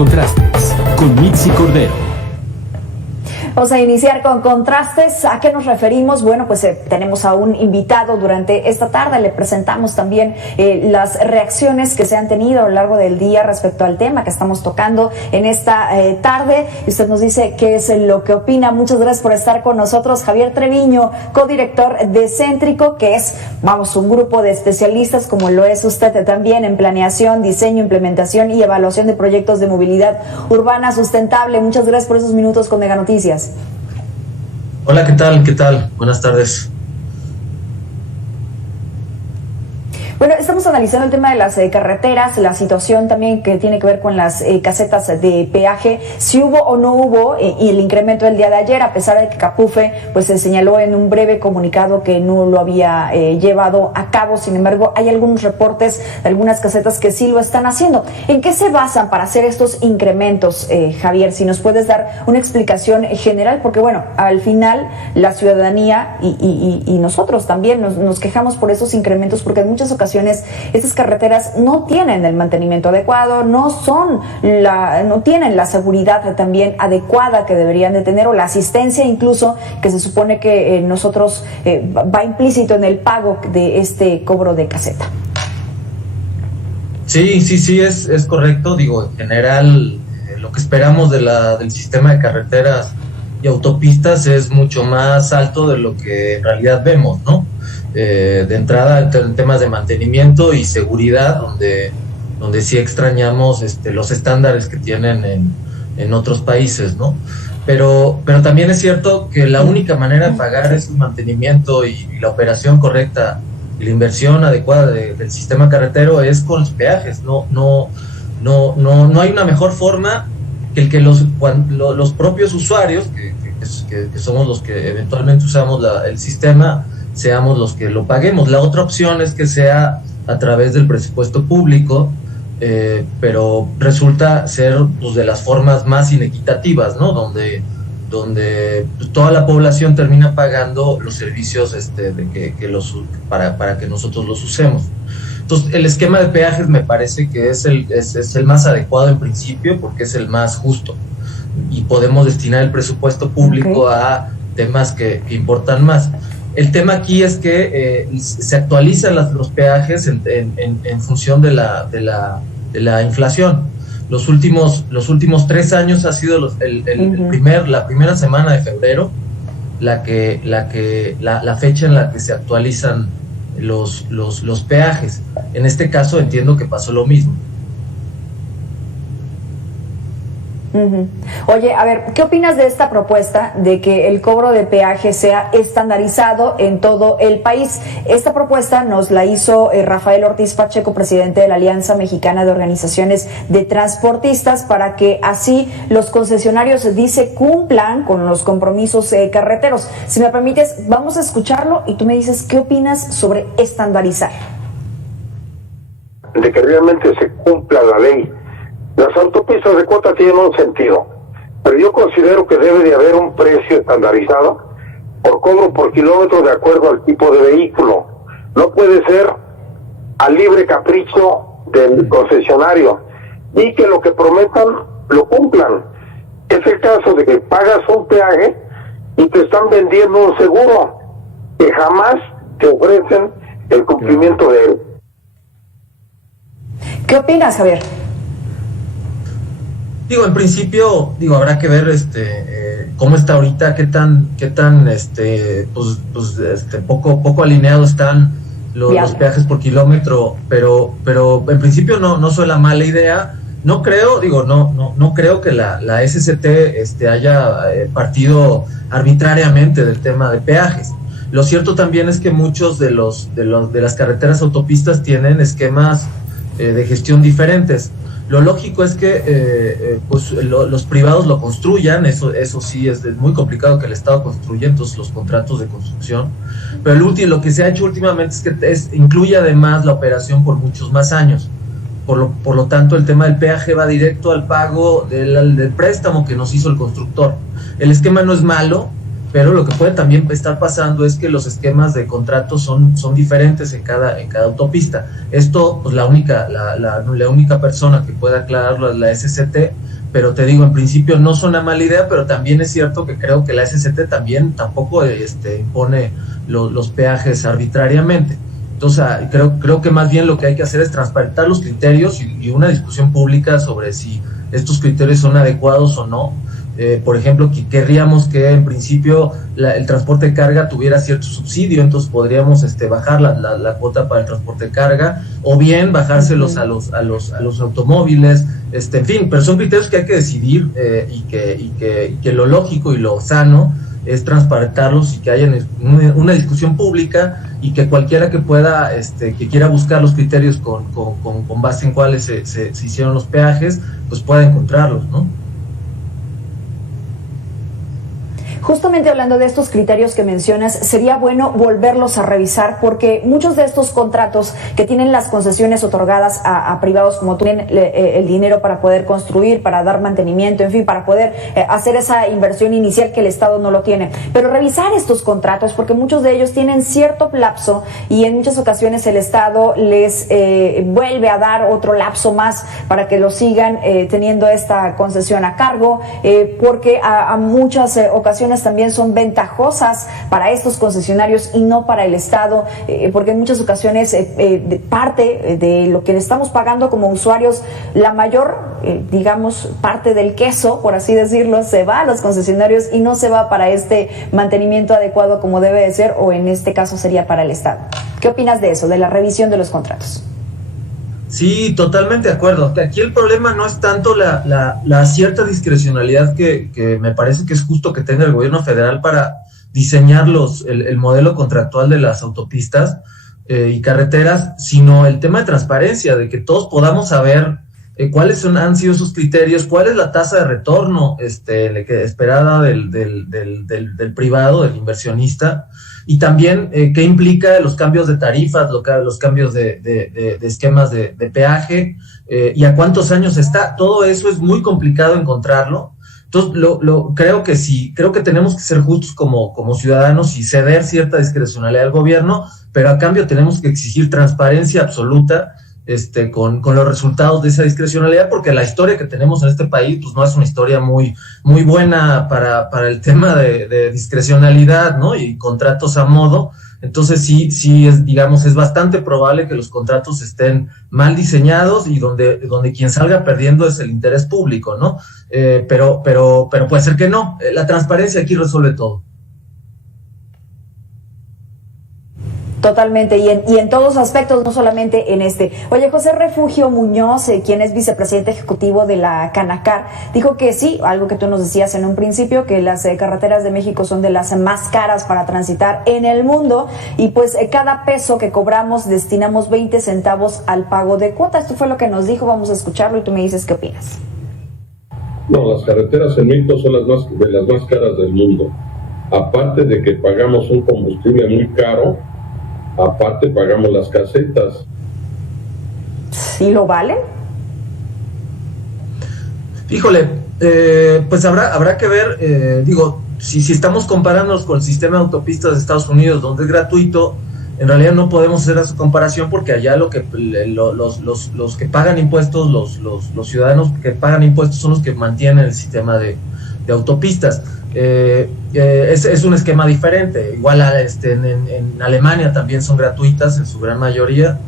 Contrastes con Mitzi Cordero. Vamos a iniciar con Contrastes. ¿A qué nos referimos? Bueno, pues tenemos a un invitado durante esta tarde. Le presentamos también las reacciones que se han tenido a lo largo del día respecto al tema que estamos tocando en esta tarde. Y usted nos dice qué es lo que opina. Muchas gracias por estar con nosotros. Javier Treviño, codirector de Céntrico, que es, un grupo de especialistas, como lo es usted también, en planeación, diseño, implementación y evaluación de proyectos de movilidad urbana sustentable. Muchas gracias por esos minutos con Mega Noticias. Hola, ¿qué tal? ¿Qué tal? Buenas tardes. Bueno, estamos analizando el tema de las carreteras, la situación también que tiene que ver con las casetas de peaje, si hubo o no hubo, y el incremento del día de ayer, a pesar de que Capufe pues se señaló en un breve comunicado que no lo había llevado a cabo. Sin embargo, hay algunos reportes de algunas casetas que sí lo están haciendo. ¿En qué se basan para hacer estos incrementos, Javier? Si nos puedes dar una explicación general, porque bueno, al final la ciudadanía y nosotros también nos quejamos por esos incrementos, porque en muchas ocasiones estas carreteras no tienen el mantenimiento adecuado, no tienen la seguridad también adecuada que deberían de tener, o la asistencia incluso que se supone que nosotros va implícito en el pago de este cobro de caseta. Sí, es correcto. Digo, en general, lo que esperamos del sistema de carreteras y autopistas es mucho más alto de lo que en realidad vemos, ¿no? De entrada, en temas de mantenimiento y seguridad, donde sí extrañamos los estándares que tienen en otros países, ¿no? Pero también es cierto que la única manera de pagar ese mantenimiento y la operación correcta y la inversión adecuada del sistema carretero es con los peajes. No hay una mejor forma que el que los propios usuarios, que somos los que eventualmente usamos el sistema, seamos los que lo paguemos. La otra opción es que sea a través del presupuesto público, pero resulta ser pues, de las formas más inequitativas, ¿no? Donde pues, toda la población termina pagando los servicios para que nosotros los usemos. Entonces, el esquema de peajes me parece que es el más adecuado en principio, porque es el más justo y podemos destinar el presupuesto público a temas que importan más. El tema aquí es que se actualizan los peajes en función de la inflación. Los últimos 3 años ha sido la primera semana de febrero la fecha en la que se actualizan los peajes. En este caso entiendo que pasó lo mismo. Uh-huh. Oye, a ver, ¿qué opinas de esta propuesta de que el cobro de peaje sea estandarizado en todo el país? Esta propuesta nos la hizo Rafael Ortiz Pacheco, presidente de la Alianza Mexicana de Organizaciones de Transportistas, para que así los concesionarios, dice, cumplan con los compromisos carreteros. Si me permites, vamos a escucharlo y tú me dices qué opinas sobre estandarizar. De que realmente se cumpla la ley. Las autopistas de cuota tienen un sentido, pero yo considero que debe de haber un precio estandarizado por cobro por kilómetro de acuerdo al tipo de vehículo. No puede ser al libre capricho del concesionario y que lo que prometan lo cumplan. Es el caso de que pagas un peaje y te están vendiendo un seguro que jamás te ofrecen el cumplimiento de él. ¿Qué opinas, Javier? En principio, habrá que ver cómo está ahorita, qué tan poco alineados están los peajes por kilómetro, pero en principio no suena mala idea. No creo, no creo que la SCT haya partido arbitrariamente del tema de peajes. Lo cierto también es que muchos de las carreteras autopistas tienen esquemas de gestión diferentes. Lo lógico es que los privados lo construyan, eso sí es muy complicado que el Estado construya, entonces los contratos de construcción, pero lo que se ha hecho últimamente es que incluye además la operación por muchos más años. Por lo tanto, el tema del peaje va directo al pago del préstamo que nos hizo el constructor. El esquema no es malo, pero lo que puede también estar pasando es que los esquemas de contratos son diferentes en cada autopista. Esto, pues la única persona que puede aclararlo es la SCT, pero te digo, en principio no es una mala idea, pero también es cierto que creo que la SCT tampoco impone los peajes arbitrariamente. Entonces, creo que más bien lo que hay que hacer es transparentar los criterios y una discusión pública sobre si estos criterios son adecuados o no. Por ejemplo, querríamos que en principio el transporte de carga tuviera cierto subsidio, entonces podríamos bajar la cuota para el transporte de carga, o bien bajárselos a los automóviles, en fin, pero son criterios que hay que decidir, y que lo lógico y lo sano es transparentarlos y que haya una discusión pública, y que cualquiera que pueda, que quiera buscar los criterios con base en cuáles se hicieron los peajes, pues pueda encontrarlos, ¿no? Justamente hablando de estos criterios que mencionas, sería bueno volverlos a revisar, porque muchos de estos contratos que tienen las concesiones otorgadas a privados, como tú, tienen el dinero para poder construir, para dar mantenimiento, en fin, para poder hacer esa inversión inicial que el Estado no lo tiene. Pero revisar estos contratos, porque muchos de ellos tienen cierto lapso y en muchas ocasiones el Estado les vuelve a dar otro lapso más para que lo sigan teniendo esta concesión a cargo, porque a muchas ocasiones también son ventajosas para estos concesionarios y no para el Estado, porque en muchas ocasiones parte de lo que le estamos pagando como usuarios, la mayor, digamos, parte del queso, por así decirlo, se va a los concesionarios y no se va para este mantenimiento adecuado como debe de ser, o en este caso sería para el Estado. ¿Qué opinas de eso, de la revisión de los contratos? Sí, totalmente de acuerdo. Aquí el problema no es tanto la cierta discrecionalidad que me parece que es justo que tenga el gobierno federal para diseñar el modelo contractual de las autopistas y carreteras, sino el tema de transparencia, de que todos podamos saber cuáles han sido sus criterios, cuál es la tasa de retorno esperada del privado, del inversionista, y también qué implica los cambios de tarifas, los cambios de esquemas de peaje, y a cuántos años está. Todo eso es muy complicado encontrarlo. Entonces, creo que tenemos que ser justos como ciudadanos y ceder cierta discrecionalidad al gobierno, pero a cambio tenemos que exigir transparencia absoluta con los resultados de esa discrecionalidad, porque la historia que tenemos en este país pues no es una historia muy buena para el tema de discrecionalidad, ¿no? Y contratos a modo. Entonces sí es bastante probable que los contratos estén mal diseñados y donde quien salga perdiendo es el interés público, ¿no? Pero puede ser que no. La transparencia aquí resuelve todo. Totalmente, y en todos aspectos, no solamente en este. Oye, José Refugio Muñoz, quien es vicepresidente ejecutivo de la Canacar, dijo que sí, algo que tú nos decías en un principio, que las carreteras de México son de las más caras para transitar en el mundo, y pues cada peso que cobramos destinamos 20 centavos al pago de cuota. Esto fue lo que nos dijo, vamos a escucharlo y tú me dices qué opinas. No, las carreteras en México son de las más caras del mundo. Aparte de que pagamos un combustible muy caro, aparte pagamos las casetas. ¿Sí lo valen? Híjole, pues habrá que ver, si estamos comparándonos con el sistema de autopistas de Estados Unidos, donde es gratuito, en realidad no podemos hacer esa comparación, porque allá los que pagan impuestos, los ciudadanos que pagan impuestos son los que mantienen el sistema de autopistas. Es un esquema diferente. Igual en Alemania también son gratuitas en su gran mayoría,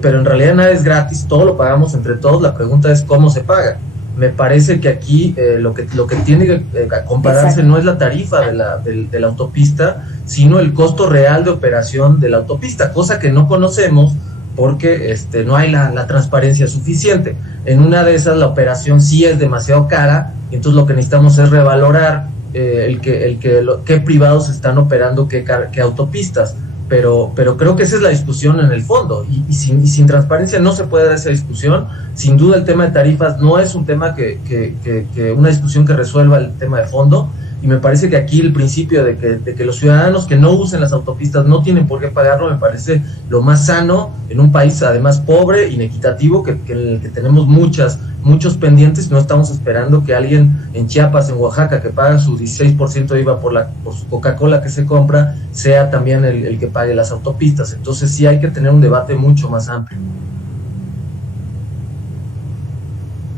pero en realidad nada es gratis, todo lo pagamos entre todos. La pregunta es cómo se paga. Me parece que aquí lo que tiene que compararse Exacto. No es la tarifa de la autopista, sino el costo real de operación de la autopista, cosa que no conocemos porque no hay la transparencia suficiente. En una de esas la operación sí es demasiado cara, y entonces lo que necesitamos es revalorar qué privados están operando qué autopistas, pero creo que esa es la discusión en el fondo, y sin transparencia no se puede dar esa discusión. Sin duda el tema de tarifas no es un tema una discusión que resuelva el tema de fondo, y me parece que aquí el principio de que los ciudadanos que no usen las autopistas no tienen por qué pagarlo, me parece lo más sano en un país además pobre, inequitativo, en el que tenemos muchos pendientes. No estamos esperando que alguien en Chiapas, en Oaxaca, que paga su 16% de IVA por su Coca-Cola que se compra, sea también el que pague las autopistas. Entonces sí hay que tener un debate mucho más amplio.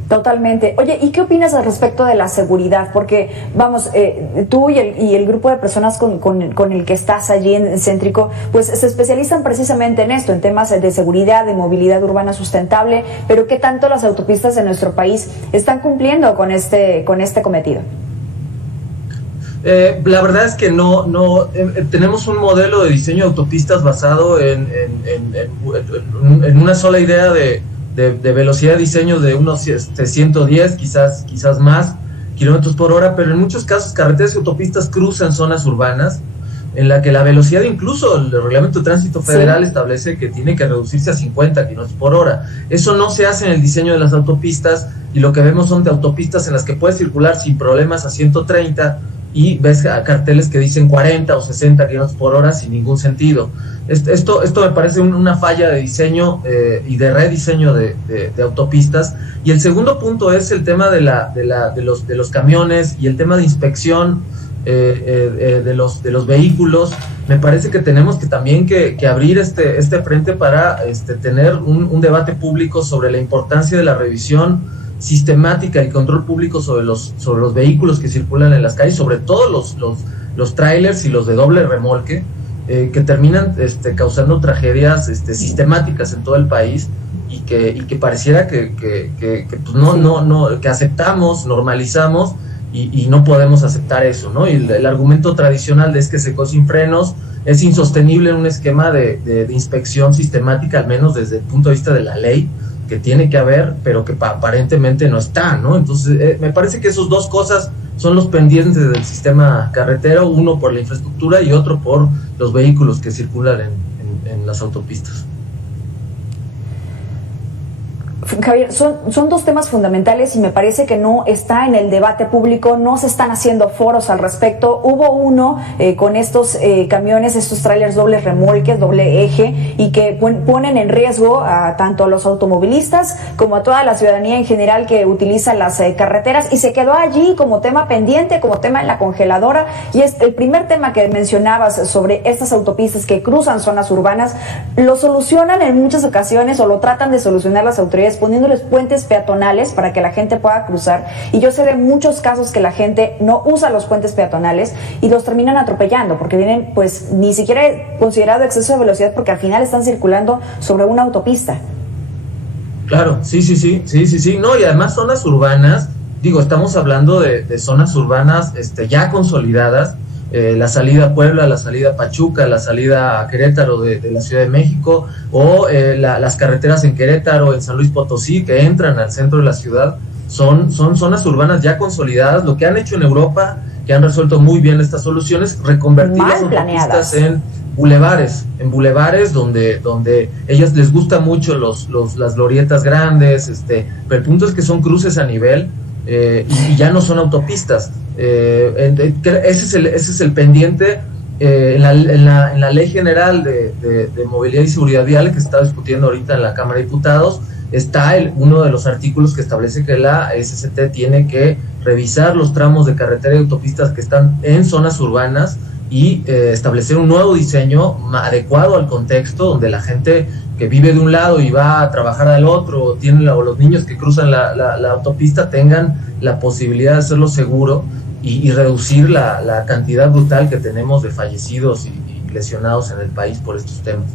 Totalmente. Oye, ¿y qué opinas al respecto de la seguridad? Porque, vamos, tú y el grupo de personas con el que estás allí en Céntrico, pues se especializan precisamente en esto, en temas de seguridad, de movilidad urbana sustentable, pero ¿qué tanto las autopistas en nuestro país están cumpliendo con este cometido? La verdad es que no tenemos un modelo de diseño de autopistas basado en una sola idea de velocidad de diseño de unos 110, quizás más kilómetros por hora, pero en muchos casos carreteras y autopistas cruzan zonas urbanas en la que la velocidad, incluso el reglamento de tránsito federal establece que tiene que reducirse a 50 kilómetros por hora. Eso no se hace en el diseño de las autopistas, y lo que vemos son de autopistas en las que puedes circular sin problemas a 130 y ves carteles que dicen 40 o 60 kilómetros por hora sin ningún sentido. Esto me parece una falla de diseño y de rediseño de autopistas. Y el segundo punto es el tema de los camiones y el tema de inspección de los vehículos. Me parece que tenemos que también que abrir este frente para tener un debate público sobre la importancia de la revisión sistemática y control público sobre los vehículos que circulan en las calles, sobre todo los trailers y los de doble remolque, que terminan causando tragedias sistemáticas en todo el país, y que pareciera que pues que aceptamos, normalizamos, y no podemos aceptar eso, ¿no? Y el argumento tradicional es que se quedó sin frenos es insostenible en un esquema de inspección sistemática, al menos desde el punto de vista de la ley, que tiene que haber, pero que aparentemente no está, ¿no? Entonces, me parece que esas dos cosas son los pendientes del sistema carretero, uno por la infraestructura y otro por los vehículos que circulan en las autopistas. Javier, son dos temas fundamentales y me parece que no está en el debate público, no se están haciendo foros al respecto. Hubo uno con estos camiones, estos trailers doble remolques, doble eje, y que ponen en riesgo tanto a los automovilistas como a toda la ciudadanía en general que utiliza las carreteras, y se quedó allí como tema pendiente, como tema en la congeladora. Y es el primer tema que mencionabas sobre estas autopistas que cruzan zonas urbanas, lo solucionan en muchas ocasiones, o lo tratan de solucionar las autoridades poniéndoles puentes peatonales para que la gente pueda cruzar, y yo sé de muchos casos que la gente no usa los puentes peatonales y los terminan atropellando porque vienen, pues, ni siquiera considerado exceso de velocidad, porque al final están circulando sobre una autopista. Claro, sí, no, y además zonas urbanas, estamos hablando de zonas urbanas ya consolidadas, la salida a Puebla, la salida a Pachuca, la salida a Querétaro de la Ciudad de México, o las carreteras en Querétaro, en San Luis Potosí, que entran al centro de la ciudad, son zonas urbanas ya consolidadas. Lo que han hecho en Europa, que han resuelto muy bien estas soluciones, reconvertir las autopistas en bulevares donde ellas les gusta mucho las glorietas grandes, pero el punto es que son cruces a nivel, y ya no son autopistas. Ese es el pendiente. En la Ley General de Movilidad y Seguridad Vial, que se está discutiendo ahorita en la Cámara de Diputados, está uno de los artículos que establece que la SCT tiene que revisar los tramos de carretera y autopistas que están en zonas urbanas y establecer un nuevo diseño adecuado al contexto, donde la gente que vive de un lado y va a trabajar al otro, o los niños que cruzan la autopista tengan la posibilidad de hacerlo seguro, y reducir la cantidad brutal que tenemos de fallecidos y lesionados en el país por estos temas.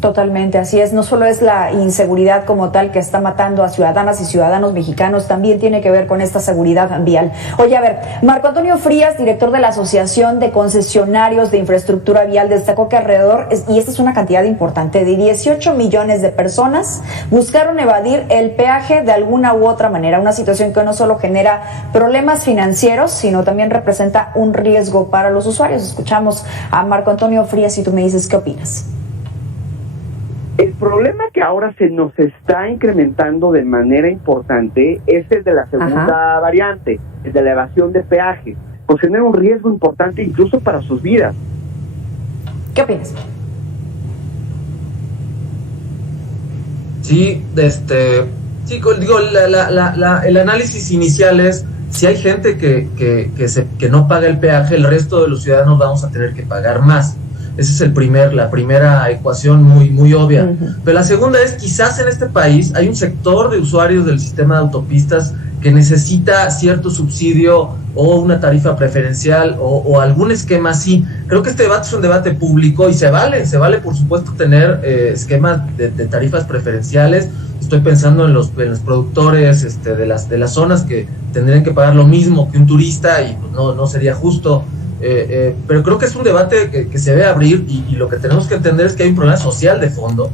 Totalmente, así es. No solo es la inseguridad como tal que está matando a ciudadanas y ciudadanos mexicanos, también tiene que ver con esta seguridad vial. Oye, a ver, Marco Antonio Frías, director de la Asociación de Concesionarios de Infraestructura Vial, destacó que alrededor, y esta es una cantidad importante, de 18 millones de personas buscaron evadir el peaje de alguna u otra manera, una situación que no solo genera problemas financieros, sino también representa un riesgo para los usuarios. Escuchamos a Marco Antonio Frías y tú me dices qué opinas. El problema que ahora se nos está incrementando de manera importante es el de la segunda variante, el de la evasión de peaje, pues genera un riesgo importante incluso para sus vidas. ¿Qué opinas? Sí, sí, digo, el análisis inicial es, si hay gente que no paga el peaje, el resto de los ciudadanos vamos a tener que pagar más. Esa es la primera ecuación muy obvia. Pero la segunda es, quizás en este país hay un sector de usuarios del sistema de autopistas que necesita cierto subsidio o una tarifa preferencial o algún esquema así. Creo que este debate es un debate público y se vale por supuesto tener esquemas de tarifas preferenciales. Estoy pensando en los productores de las zonas que tendrían que pagar lo mismo que un turista y pues, no sería justo. Pero creo que es un debate que se debe abrir y lo que tenemos que entender es que hay un problema social de fondo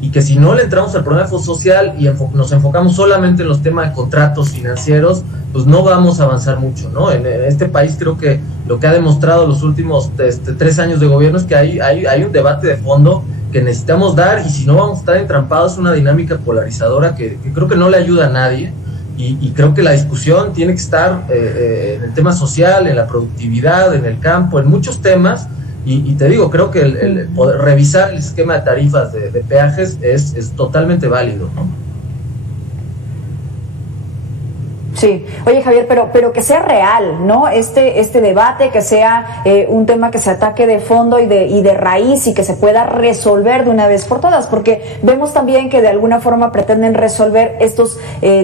y que si no le entramos al problema social y nos enfocamos solamente en los temas de contratos financieros, pues no vamos a avanzar mucho, ¿no? En este país creo que lo que ha demostrado los últimos 3 años de gobierno es que hay un debate de fondo que necesitamos dar, y si no vamos a estar entrampados en una dinámica polarizadora que creo que no le ayuda a nadie. Y creo que la discusión tiene que estar en el tema social, en la productividad, en el campo, en muchos temas, y te digo, creo que el poder revisar el esquema de tarifas de peajes es totalmente válido, ¿no? Sí, oye Javier, pero que sea real, ¿no? Este debate, que sea un tema que se ataque de fondo y de raíz y que se pueda resolver de una vez por todas, porque vemos también que de alguna forma pretenden resolver estos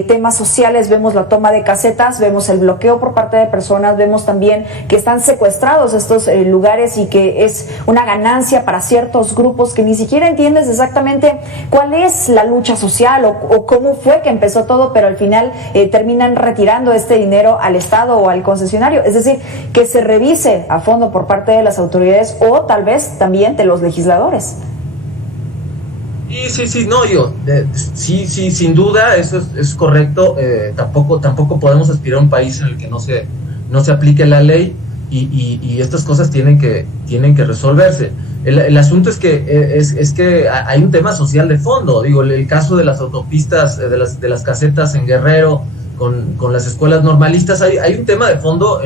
temas sociales. Vemos la toma de casetas, vemos el bloqueo por parte de personas, vemos también que están secuestrados estos lugares y que es una ganancia para ciertos grupos que ni siquiera entiendes exactamente cuál es la lucha social o cómo fue que empezó todo, pero al final terminan retirando este dinero al Estado o al concesionario. Es decir, que se revise a fondo por parte de las autoridades o tal vez también de los legisladores. Sí, no, sí, sin duda, eso es correcto. Tampoco podemos aspirar a un país en el que no se aplique la ley y estas cosas tienen que resolverse. El asunto es que hay un tema social de fondo. Digo, el caso de las autopistas, de las casetas en Guerrero, con las escuelas normalistas, hay un tema de fondo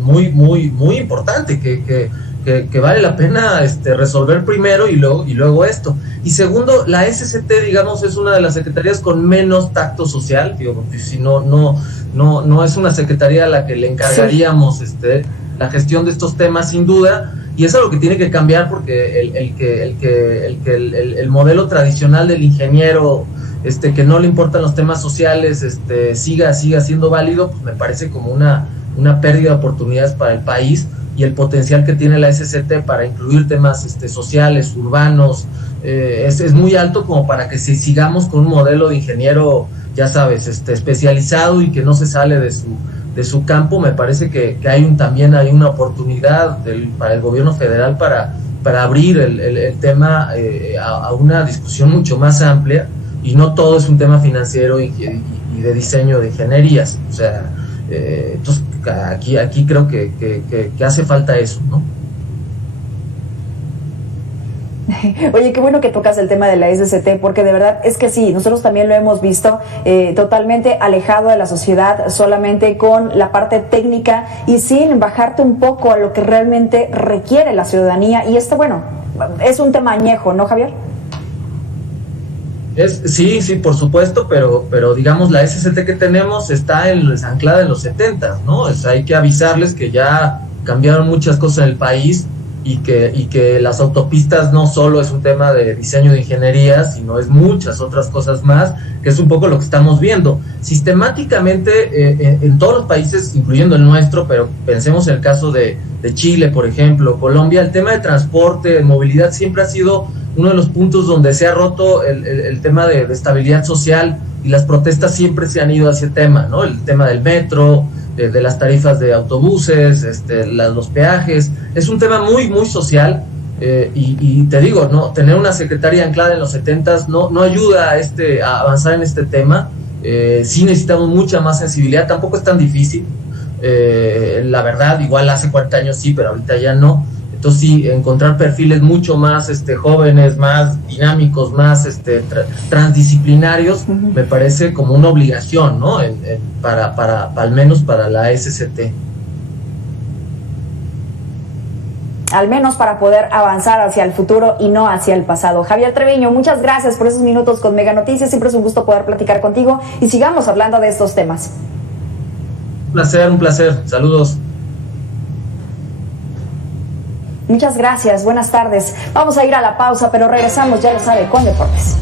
muy importante que vale la pena resolver primero y luego esto. Y segundo, la SCT, digamos, es una de las secretarías con menos tacto social, digo, porque si no es una secretaría a la que le encargaríamos la gestión de estos temas, sin duda, y es algo que tiene que cambiar, porque el modelo tradicional del ingeniero que no le importan los temas sociales siga siendo válido, pues me parece como una pérdida de oportunidades para el país, y el potencial que tiene la SCT para incluir temas sociales, urbanos, es muy alto como para que sigamos con un modelo de ingeniero, ya sabes, especializado y que no se sale de su campo. Me parece que también hay una oportunidad para el gobierno federal para abrir el tema a una discusión mucho más amplia, y no todo es un tema financiero y de diseño de ingenierías. O sea, entonces aquí creo que hace falta eso, ¿no? Oye, qué bueno que tocas el tema de la SCT, porque de verdad es que sí, nosotros también lo hemos visto totalmente alejado de la sociedad, solamente con la parte técnica y sin bajarte un poco a lo que realmente requiere la ciudadanía. Y bueno, es un tema añejo, ¿no, Javier? Sí, por supuesto, pero digamos, la SCT que tenemos está anclada en los 70, ¿no? Hay que avisarles que ya cambiaron muchas cosas en el país, y que las autopistas no solo es un tema de diseño de ingeniería, sino es muchas otras cosas más, que es un poco lo que estamos viendo sistemáticamente en todos los países, incluyendo el nuestro, pero pensemos en el caso de Chile, por ejemplo, Colombia. El tema de transporte, de movilidad, siempre ha sido uno de los puntos donde se ha roto el tema de estabilidad social, y las protestas siempre se han ido hacia ese tema, ¿no? El tema del metro, de las tarifas de autobuses, los peajes, es un tema muy social, y te digo, no, tener una secretaría anclada en los 70s no ayuda a avanzar en este tema. Sí necesitamos mucha más sensibilidad, tampoco es tan difícil, la verdad, igual hace 40 años sí, pero ahorita ya no. Entonces sí, encontrar perfiles mucho más jóvenes, más dinámicos, más transdisciplinarios, me parece como una obligación, ¿no? Para al menos para la SCT. Al menos para poder avanzar hacia el futuro y no hacia el pasado. Javier Treviño, muchas gracias por esos minutos con Mega Noticias. Siempre es un gusto poder platicar contigo y sigamos hablando de estos temas. Un placer. Saludos. Muchas gracias. Buenas tardes. Vamos a ir a la pausa, pero regresamos, ya lo sabe, con Deportes.